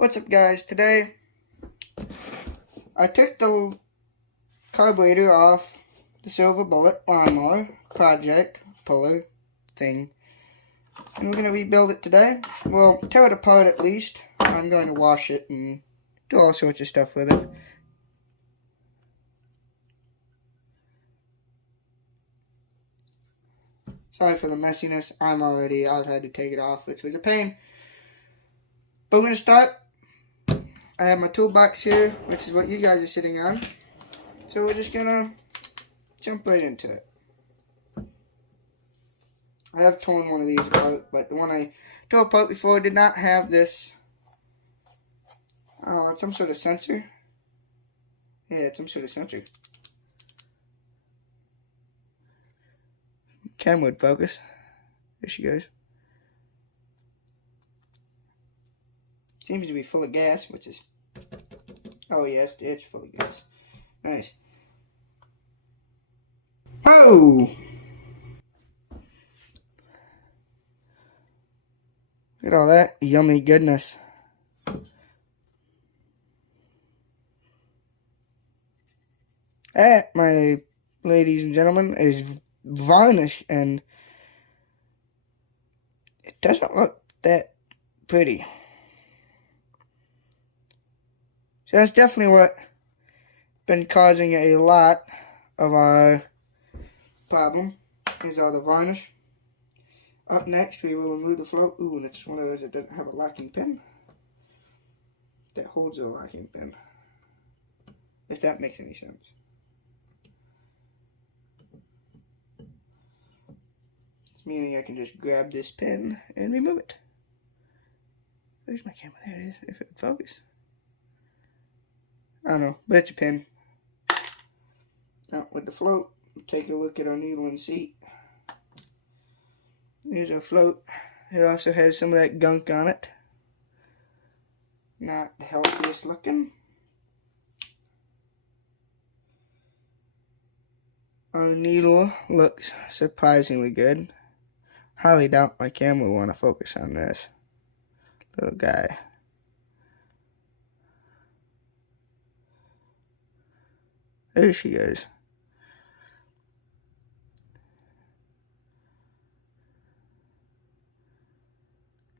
What's up, guys? Today I took the carburetor off the Silver Bullet lawnmower project puller thing, and we're going to rebuild it today. Well, tear it apart at least. I'm going to wash it and do all sorts of stuff with it. Sorry for the messiness. I've had to take it off, which was a pain. But we're going to start. I have my toolbox here, which is what you guys are sitting on. So we're just gonna jump right into it. I have torn one of these apart, but the one I tore apart before did not have this. Oh, it's some sort of sensor. Yeah, it's some sort of sensor. Camera would focus. There she goes. Seems to be full of gas, which is... Oh, yes, it's full of gas. Nice. Oh! Look at all that yummy goodness. That, my ladies and gentlemen, is varnish, and it doesn't look that pretty. So that's definitely what been causing a lot of our problem, is all the varnish. Up next, we will remove the float. Ooh, and it's one of those that doesn't have a locking pin. That holds a locking pin. If that makes any sense. It's meaning I can just grab this pin and remove it. Where's my camera? There it is, if it would focus. I don't know, but it's a pin. Now, with the float, take a look at our needle and seat. There's our float. It also has some of that gunk on it. Not the healthiest looking. Our needle looks surprisingly good. Highly doubt my camera will want to focus on this little guy. There she goes.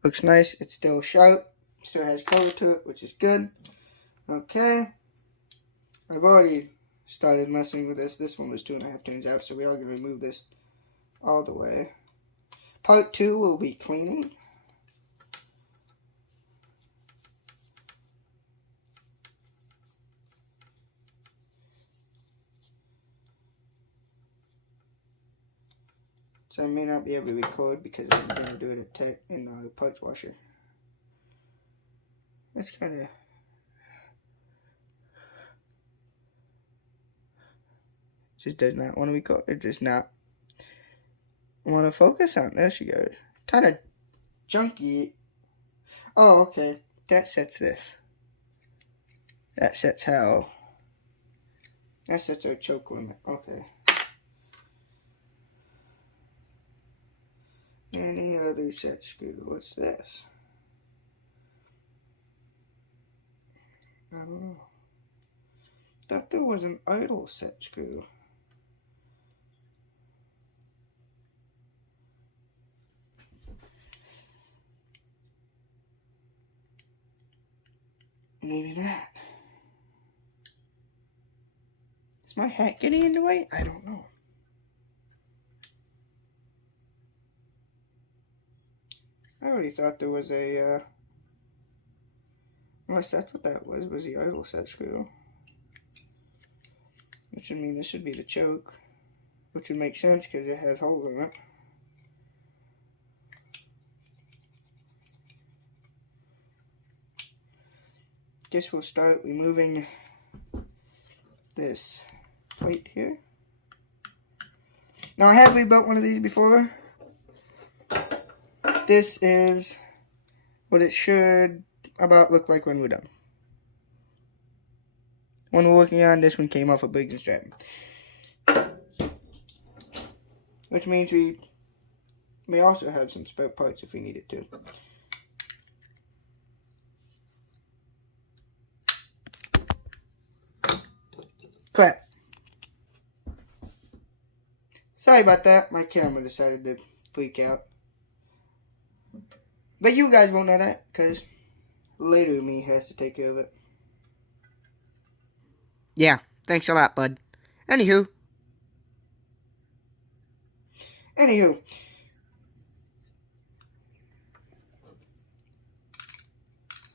Looks nice. It's still sharp. Still has color to it, which is good. Okay. I've already started messing with this. This one was 2.5 turns out, so we are going to remove this all the way. Part 2 will be cleaning. So I may not be able to record because I'm going to do it in the parts washer. That's kind of... Just does not want to record. It does not want to focus on. There she goes. Kind of junky. Oh, okay. That sets this. That sets how... That sets our choke limit. Okay. Any other set screw? What's this? I don't know. Thought there was an idle set screw. Maybe not. Is my hat getting in the way? I don't know. I already thought there was a, unless that's what that was the idle set screw. Which would mean this should be the choke, which would make sense because it has holes in it. Guess we'll start removing this plate here. Now I have rebuilt one of these before. This is what it should about look like when we're done. When we're working on this one came off of Briggs and Stratton. Which means we may also have some spare parts if we needed to. Sorry about that. My camera decided to freak out. But you guys won't know that, because later me has to take care of it. Yeah, thanks a lot, bud. Anywho,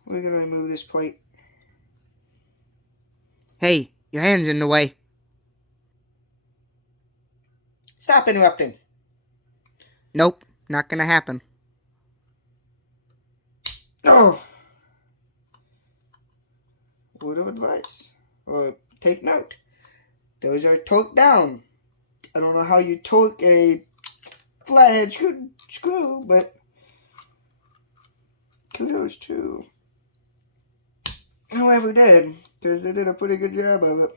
we're gonna remove this plate. Hey, your hand's in the way. Stop interrupting. Nope, not gonna happen. Oh. Word of advice. Or take note. Those are torqued down. I don't know how you torque a flathead screw, but kudos to whoever did, because they did a pretty good job of it.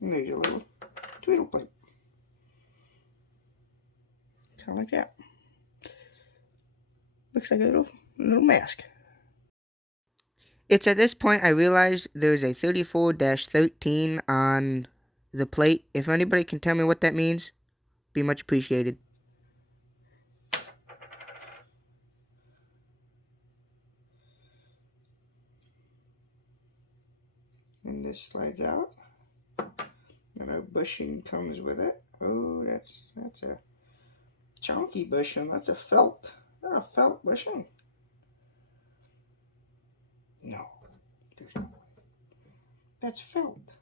And there's your little tweedle plate. Kind of like that. Looks like a little mask. It's at this point I realized there's a 34-13 on the plate. If anybody can tell me what that means, be much appreciated. And this slides out. And our bushing comes with it. Oh, that's a chunky bushing. That's a felt. Is that a felt bushing? No, there's no way. That's felt.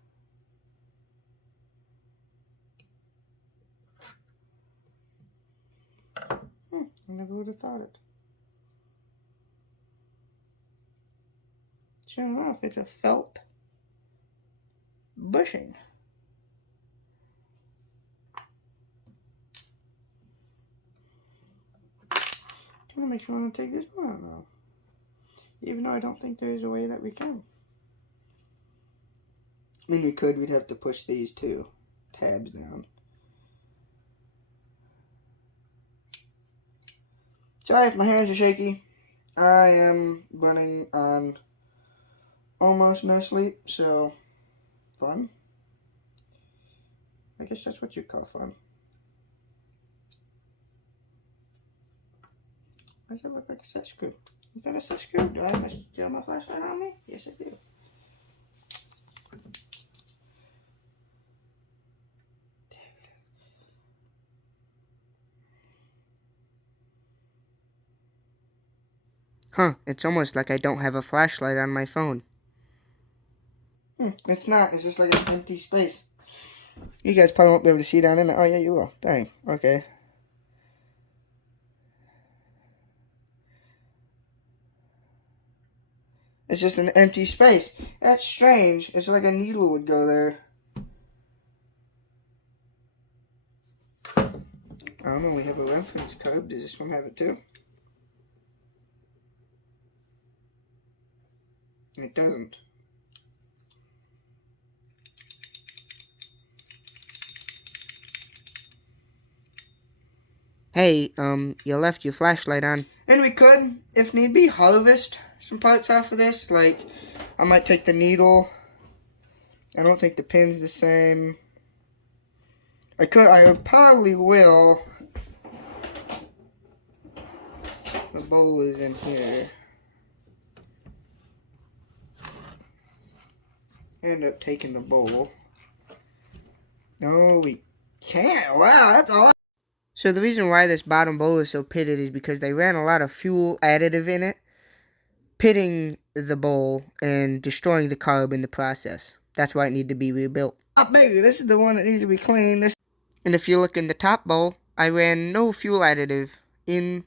I never would have thought it. Sure enough, it's a felt bushing. Kind of makes me want to take this one out now. Even though I don't think there's a way that we can. I mean, we could. We'd have to push these two tabs down. Sorry if my hands are shaky. I am running on almost no sleep, so fun. I guess that's what you call fun. Why does it look like a set screw? Is that a set screw? Do I still have my flashlight on me? Yes, I do. Huh, it's almost like I don't have a flashlight on my phone. It's not. It's just like an empty space. You guys probably won't be able to see down in there. Oh, yeah, you will. Dang. Okay. It's just an empty space. That's strange. It's like a needle would go there. I don't know. We have a reference code. Does this one have it too? It doesn't. Hey, you left your flashlight on. And we could, if need be, harvest some parts off of this. Like, I might take the needle. I don't think the pin's the same. I probably will. The bowl is in here. End up taking the bowl. No, we can't. Wow, that's all. So the reason why this bottom bowl is so pitted is because they ran a lot of fuel additive in it, pitting the bowl and destroying the carb in the process. That's why it needed to be rebuilt. Oh, baby, this is the one that needs to be cleaned. And if you look in the top bowl, I ran no fuel additive in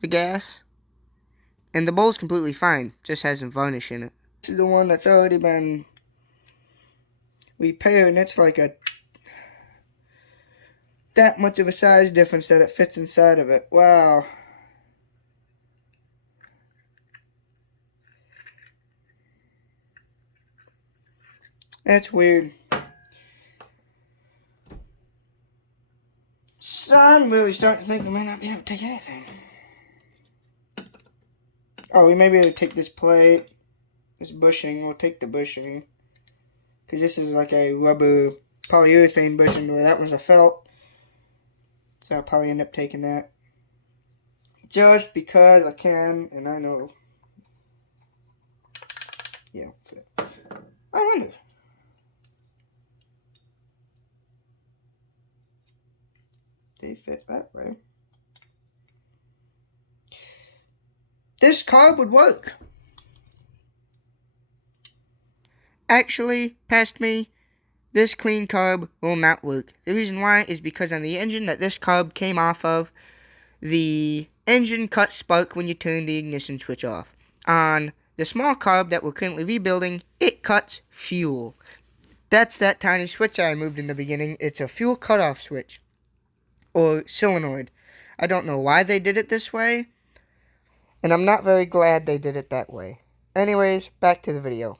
the gas. And the bowl's completely fine, just has some varnish in it. This is the one that's already been repaired, and it's like that much of a size difference that it fits inside of it. Wow. That's weird. So I'm really starting to think we may not be able to take anything. Oh, we may be able to take this plate, this bushing. We'll take the bushing. Because this is like a rubber polyurethane bushing where that was a felt. So I'll probably end up taking that. Just because I can, and I know. Yeah, fit. I wonder. They fit that way. This carb would work. Actually, past me, this clean carb will not work. The reason why is because on the engine that this carb came off of, the engine cuts spark when you turn the ignition switch off. On the small carb that we're currently rebuilding, it cuts fuel. That's that tiny switch I removed in the beginning. It's a fuel cutoff switch. Or solenoid. I don't know why they did it this way. And I'm not very glad they did it that way. Anyways, back to the video.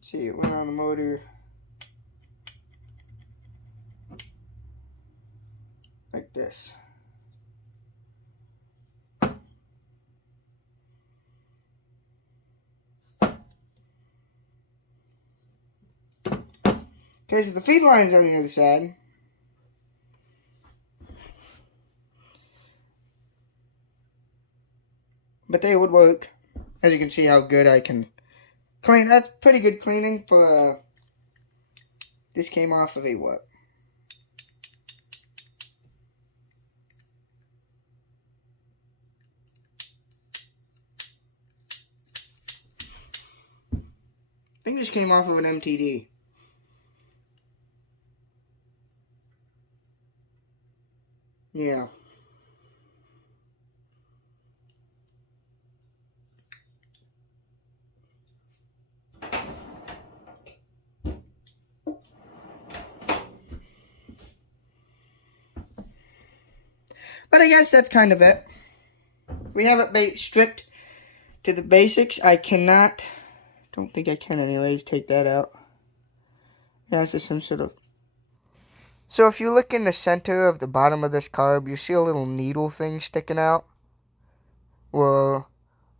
See, it went on the motor like this. Okay, so the feed line's on the other side. But they would work. As you can see how good I can clean. That's pretty good cleaning for, this came off of a what? I think this came off of an MTD. Yeah. But I guess that's kind of it. We have it stripped to the basics. I cannot, don't think I can anyways, take that out. Yeah, it's just some sort of... So if you look in the center of the bottom of this carb, you see a little needle thing sticking out. Well,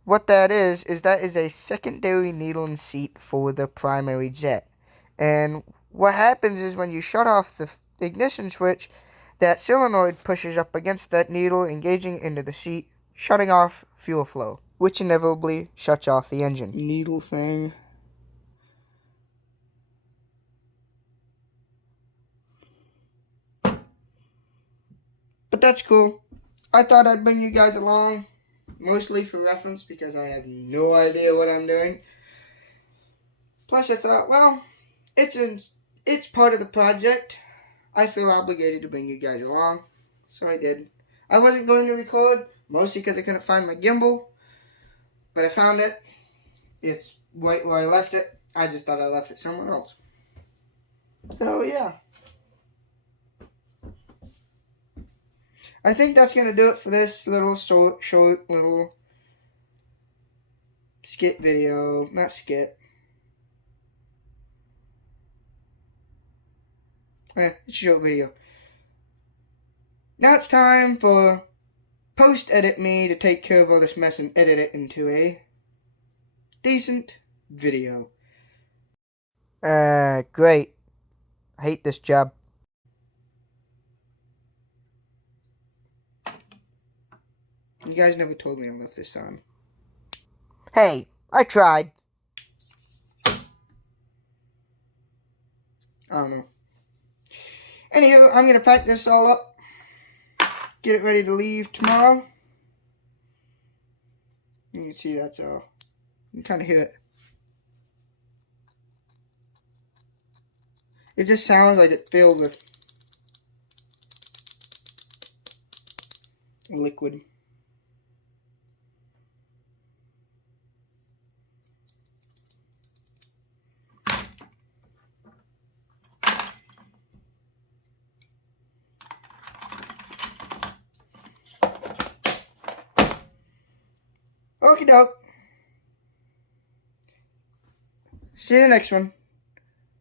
what that is a secondary needle and seat for the primary jet. And what happens is when you shut off the ignition switch, that solenoid pushes up against that needle, engaging into the seat, shutting off fuel flow, which inevitably shuts off the engine. Needle thing. But that's cool. I thought I'd bring you guys along, mostly for reference, because I have no idea what I'm doing. Plus I thought, well, it's part of the project. I feel obligated to bring you guys along, so I did. I wasn't going to record, mostly because I couldn't find my gimbal, but I found it. It's right where I left it. I just thought I left it somewhere else. So, yeah. I think that's going to do it for this little short little skit video. Not skit. It's a short video. Now it's time for post-edit me to take care of all this mess and edit it into a decent video. Great. I hate this job. You guys never told me I left this on. Hey, I tried. I don't know. Anywho, I'm going to pack this all up. Get it ready to leave tomorrow. You can see that's all. You can kind of hear it. It just sounds like it's filled with liquid. Okie doke. See you in the next one.